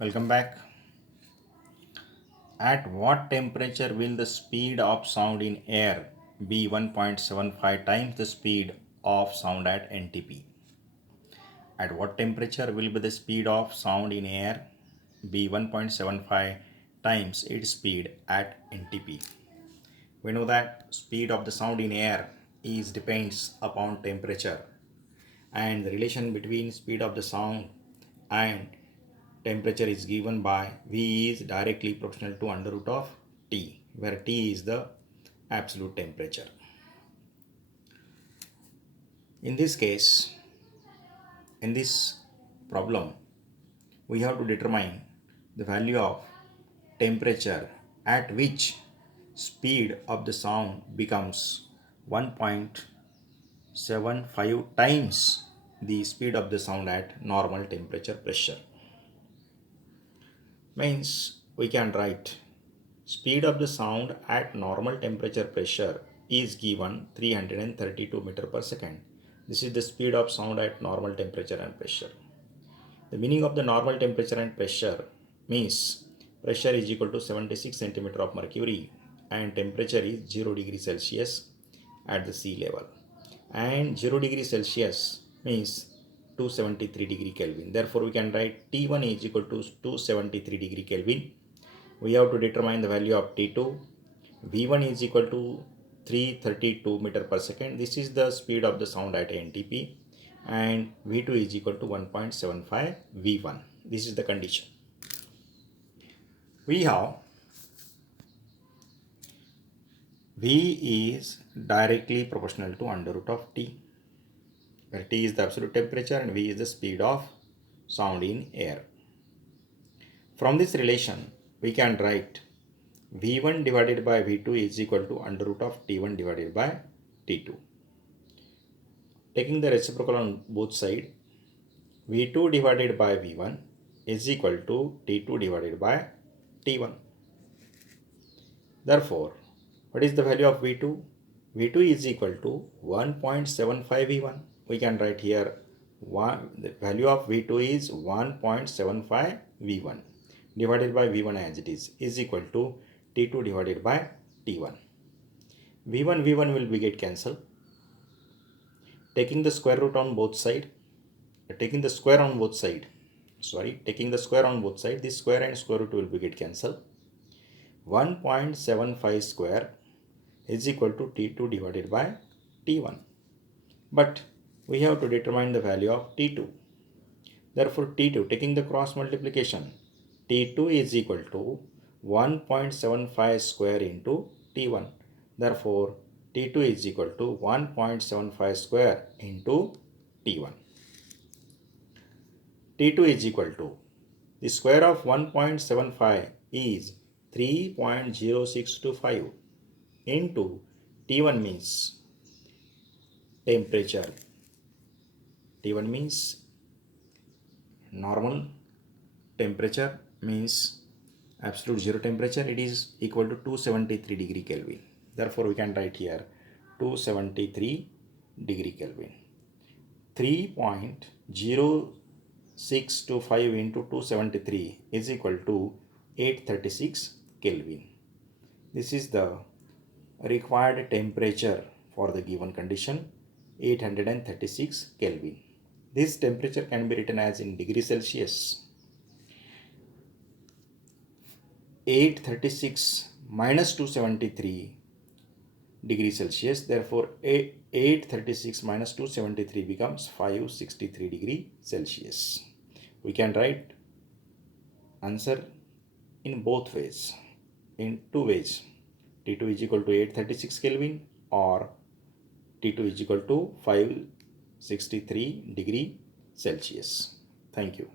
Welcome back. At what temperature will the speed of sound in air be 1.75 times the speed of sound at NTP? At what temperature will be the speed of sound in air be 1.75 times its speed at NTP? We know that speed of the sound in air is depends upon temperature, and the relation between speed of the sound and temperature is given by V is directly proportional to under root of T, where T is the absolute temperature. In this case, in this problem, we have to determine the value of temperature at which speed of the sound becomes 1.75 times the speed of the sound at normal temperature pressure. Means we can write speed of the sound at normal temperature pressure is given 332 meter per second. This is the speed of sound at normal temperature and pressure. The meaning of the normal temperature and pressure means pressure is equal to 76 centimeter of mercury and temperature is 0 degree Celsius at the sea level. And 0 degree Celsius means 273 degree Kelvin. Therefore, we can write T1 is equal to 273 degree Kelvin. We have to determine the value of T2. V1 is equal to 332 meter per second. This is the speed of the sound at NTP. And V2 is equal to 1.75 V1. This is the condition. We have V is directly proportional to under root of T, where T is the absolute temperature and V is the speed of sound in air. From this relation, we can write V1 divided by V2 is equal to under root of T1 divided by T2. Taking the reciprocal on both sides, V2 divided by V1 is equal to T2 divided by T1. Therefore, what is the value of V2? V2 is equal to 1.75 V1. We can write here the value of V2 is 1.75 V1 divided by V1 as it is equal to T2 divided by T1. V1 will be get cancelled. Taking the square root on both sides, taking the square on both sides, this square and square root will be get cancelled. 1.75 square is equal to T2 divided by T1. But we have to determine the value of T2. Therefore, T2, taking the cross multiplication, T2 is equal to 1.75 square into T1. Therefore, T2 is equal to 1.75 square into T1. T2 is equal to, the square of 1.75 is 3.0625 into T1 means temperature. T1 means normal temperature, means absolute zero temperature. It is equal to 273 degree Kelvin. Therefore, we can write here 273 degree Kelvin. 3.0625 into 273 is equal to 836 Kelvin. This is the required temperature for the given condition, 836 Kelvin. This temperature can be written as in degree Celsius. 836 minus 273 degree Celsius. Therefore, 836 minus 273 becomes 563 degree Celsius. We can write answer in both ways, in two ways. T2 is equal to 836 Kelvin or T2 is equal to 563 degree Celsius. Thank you.